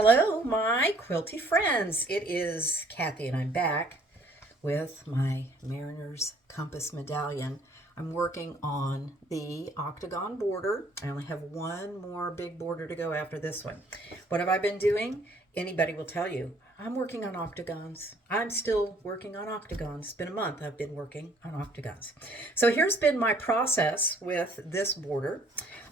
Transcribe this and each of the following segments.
Hello, my quilty friends. It is Kathy, and I'm back with my Mariner's Compass Medallion. I'm working on the Octagon border. I only have one more big border to go after this one. What have I been doing? Anybody will tell you. I'm working on octagons. I'm still working on octagons. It's been a month I've been working on octagons. So here's been my process with this border.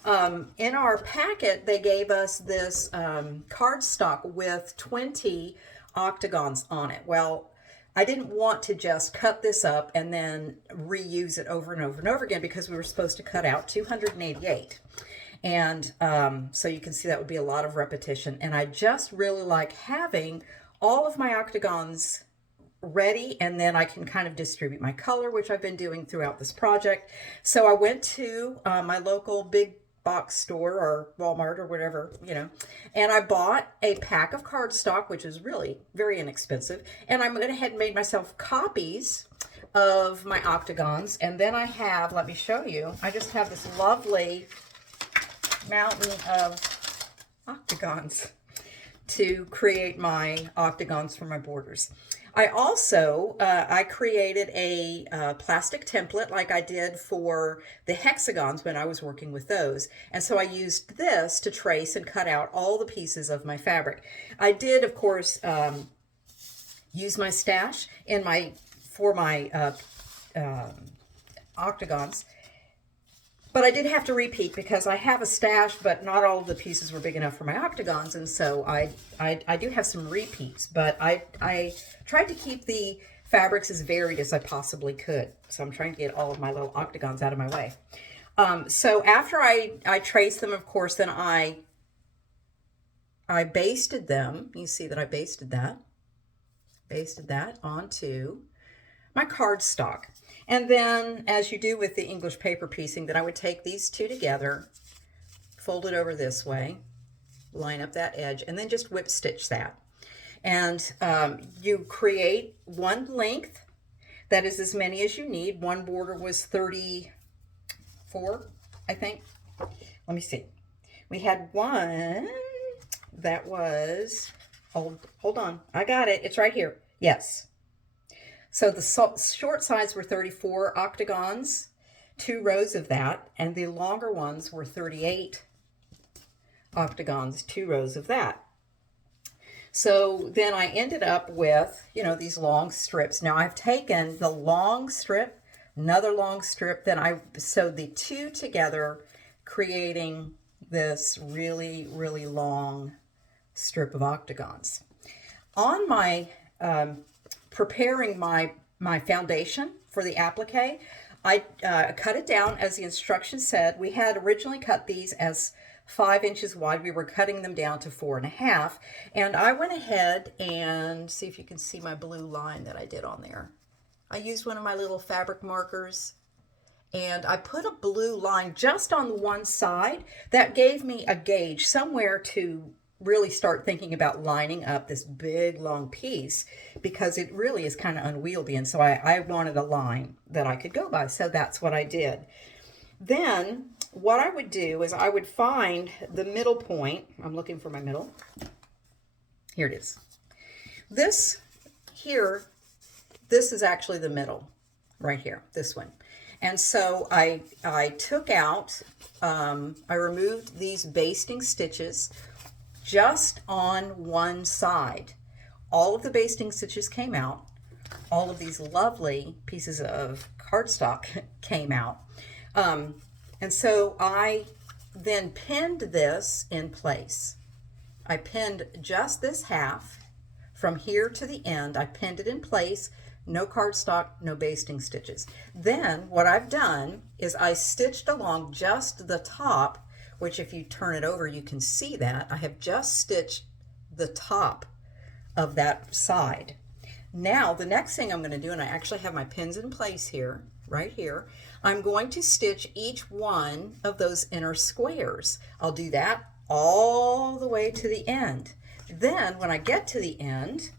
In our packet, they gave us this cardstock with 20 octagons on it. Well, I didn't want to just cut this up and then reuse it over and over and over again because we were supposed to cut out 288. And so you can see that would be a lot of repetition. And I just really like having all of my octagons ready, and then I can kind of distribute my color, which I've been doing throughout this project. So I went to my local big box store or Walmart or whatever, and I bought a pack of cardstock, which is really very inexpensive. And I went ahead and made myself copies of my octagons. And then I have, let me show you, I just have this lovely mountain of octagons to create my octagons for my borders. I also, I created a plastic template like I did for the hexagons when I was working with those. And so I used this to trace and cut out all the pieces of my fabric. I did, of course, use my stash for my octagons. But I did have to repeat because I have a stash, but not all of the pieces were big enough for my octagons. And so I do have some repeats, but I tried to keep the fabrics as varied as I possibly could. So I'm trying to get all of my little octagons out of my way. So after I traced them, of course, then I basted them. You see that I basted that onto my cardstock. And then, as you do with the English paper piecing, then I would take these two together, fold it over this way, line up that edge, and then just whip stitch that. And you create one length that is as many as you need. One border was 34, I think. Let me see. We had one that was, hold on, I got it. It's right here. Yes. So the short sides were 34 octagons, 2 rows of that, and the longer ones were 38 octagons, 2 rows of that. So then I ended up with, these long strips. Now I've taken the long strip, another long strip, then I sewed the two together, creating this really, really long strip of octagons. On my preparing my foundation for the applique, I cut it down as the instructions said. We had originally cut these as 5 inches wide. We were cutting them down to 4.5. And I went ahead and see if you can see my blue line that I did on there. I used one of my little fabric markers and I put a blue line just on one side. That gave me a gauge somewhere to really start thinking about lining up this big long piece because it really is kind of unwieldy, and so I wanted a line that I could go by, so that's what I did. Then what I would do is I would find the middle point. I'm looking for my middle. Here it is. This here, this is actually the middle right here, this one. And so I took out, I removed these basting stitches just on one side. All of the basting stitches came out. All of these lovely pieces of cardstock came out. And so I then pinned this in place. I pinned just this half from here to the end. I pinned it in place. No cardstock, no basting stitches. Then what I've done is I stitched along just the top, which if you turn it over, you can see that. I have just stitched the top of that side. Now, the next thing I'm going to do, and I actually have my pins in place here, right here, I'm going to stitch each one of those inner squares. I'll do that all the way to the end. Then, when I get to the end,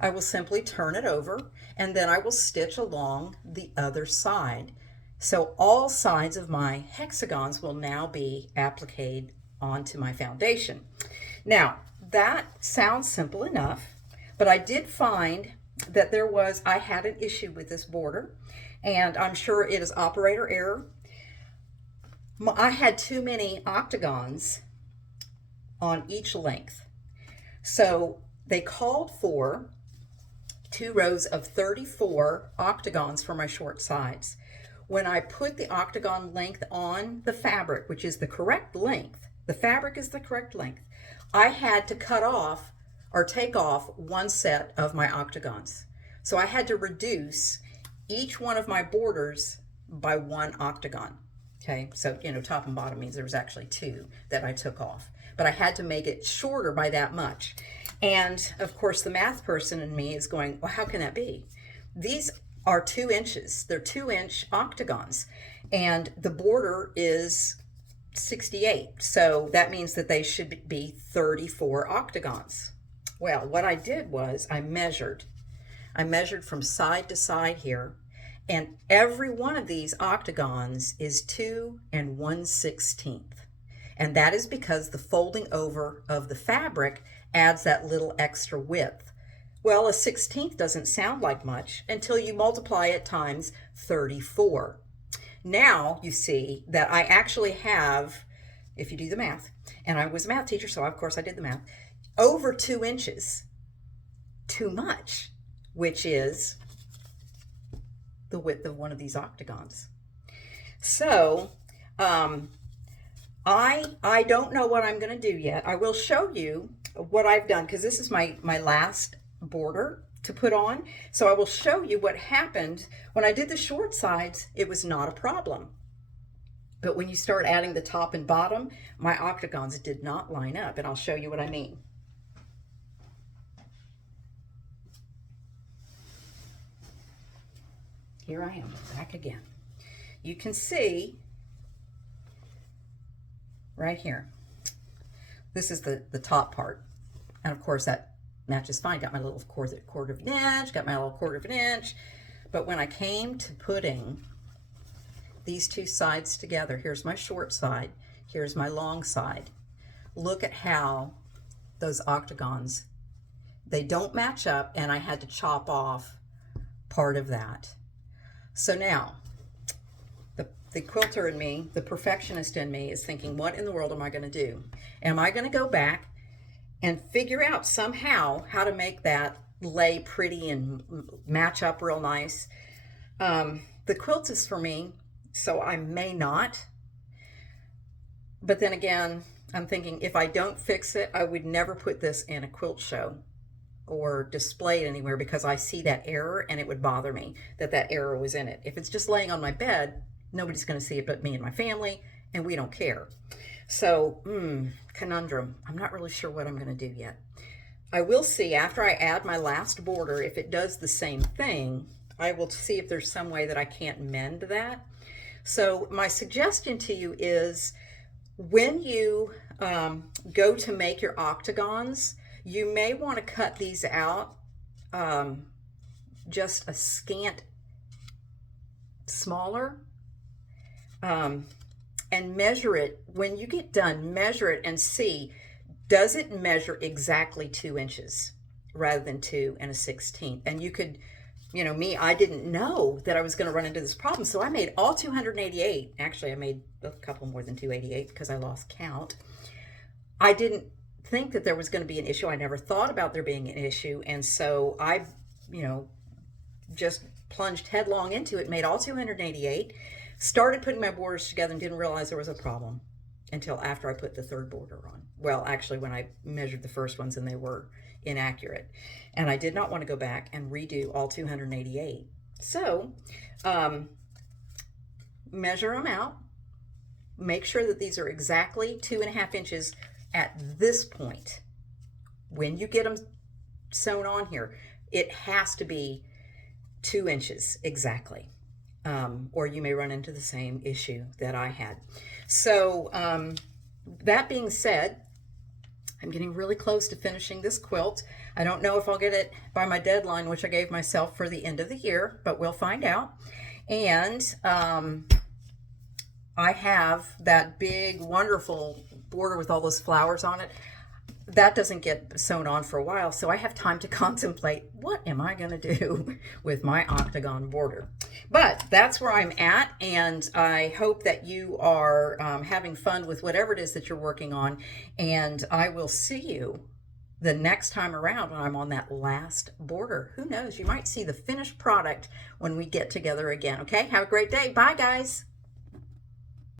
I will simply turn it over, and then I will stitch along the other side. So all sides of my hexagons will now be appliqued onto my foundation. Now, that sounds simple enough, but I did find that I had an issue with this border, and I'm sure it is operator error. I had too many octagons on each length. So they called for 2 rows of 34 octagons for my short sides. When I put the octagon length on the fabric, which is the correct length, the fabric is the correct length, I had to cut off or take off 1 set of my octagons. So I had to reduce each one of my borders by 1 octagon. Okay, so top and bottom means there was actually 2 that I took off, but I had to make it shorter by that much. And of course the math person in me is going, well, how can that be? These are 2 inches. They're 2-inch octagons, and the border is 68. So that means that they should be 34 octagons. Well, what I did was I measured from side to side here, and every one of these octagons is 2 1/16. And that is because the folding over of the fabric adds that little extra width. Well, a 16th doesn't sound like much until you multiply it times 34. Now you see that I actually have, if you do the math, and I was a math teacher, so of course I did the math, over 2 inches too much, which is the width of one of these octagons. So I don't know what I'm going to do yet. I will show you what I've done, because this is my last border to put on. So I will show you what happened when I did the short sides. It was not a problem, but when you start adding the top and bottom, my octagons did not line up, and I'll show you what I mean. Here I am back again. You can see right here, this is the top part, and of course that matches fine. Got my little quarter of an inch, got my little quarter of an inch. But when I came to putting these 2 sides together, here's my short side, here's my long side. Look at how those octagons, they don't match up, and I had to chop off part of that. So now the quilter in me, the perfectionist in me, is thinking, what in the world am I going to do? Am I going to go back and figure out somehow how to make that lay pretty and match up real nice? The quilt is for me, so I may not. But then again, I'm thinking, if I don't fix it, I would never put this in a quilt show or display it anywhere, because I see that error and it would bother me that that error was in it. If it's just laying on my bed, nobody's going to see it but me and my family, and we don't care. So, conundrum. I'm not really sure what I'm going to do yet. I will see after I add my last border if it does the same thing. I will see if there's some way that I can't mend that. So my suggestion to you is, when you go to make your octagons, you may want to cut these out just a scant smaller, and measure it. When you get done, measure it and see, does it measure exactly 2 inches rather than 2 1/16? And you could, me, I didn't know that I was going to run into this problem, so I made all 288. Actually, I made a couple more than 288 because I lost count. I didn't think that there was going to be an issue. I never thought about there being an issue, and so I, just plunged headlong into it, made all 288, started putting my borders together, and didn't realize there was a problem until after I put the third border on. Well, actually, when I measured the first ones and they were inaccurate, and I did not want to go back and redo all 288. So measure them out, make sure that these are exactly 2.5 inches at this point. When you get them sewn on here, it has to be 2 inches exactly, or you may run into the same issue that I had. So that being said, I'm getting really close to finishing this quilt. I don't know if I'll get it by my deadline, which I gave myself for the end of the year, but we'll find out. And I have that big, wonderful border with all those flowers on it. that doesn't get sewn on for a while, so I have time to contemplate, what am I going to do with my Octagon border? But that's where I'm at, and I hope that you are having fun with whatever it is that you're working on, and I will see you the next time around when I'm on that last border. Who knows? You might see the finished product when we get together again. Okay? Have a great day. Bye, guys.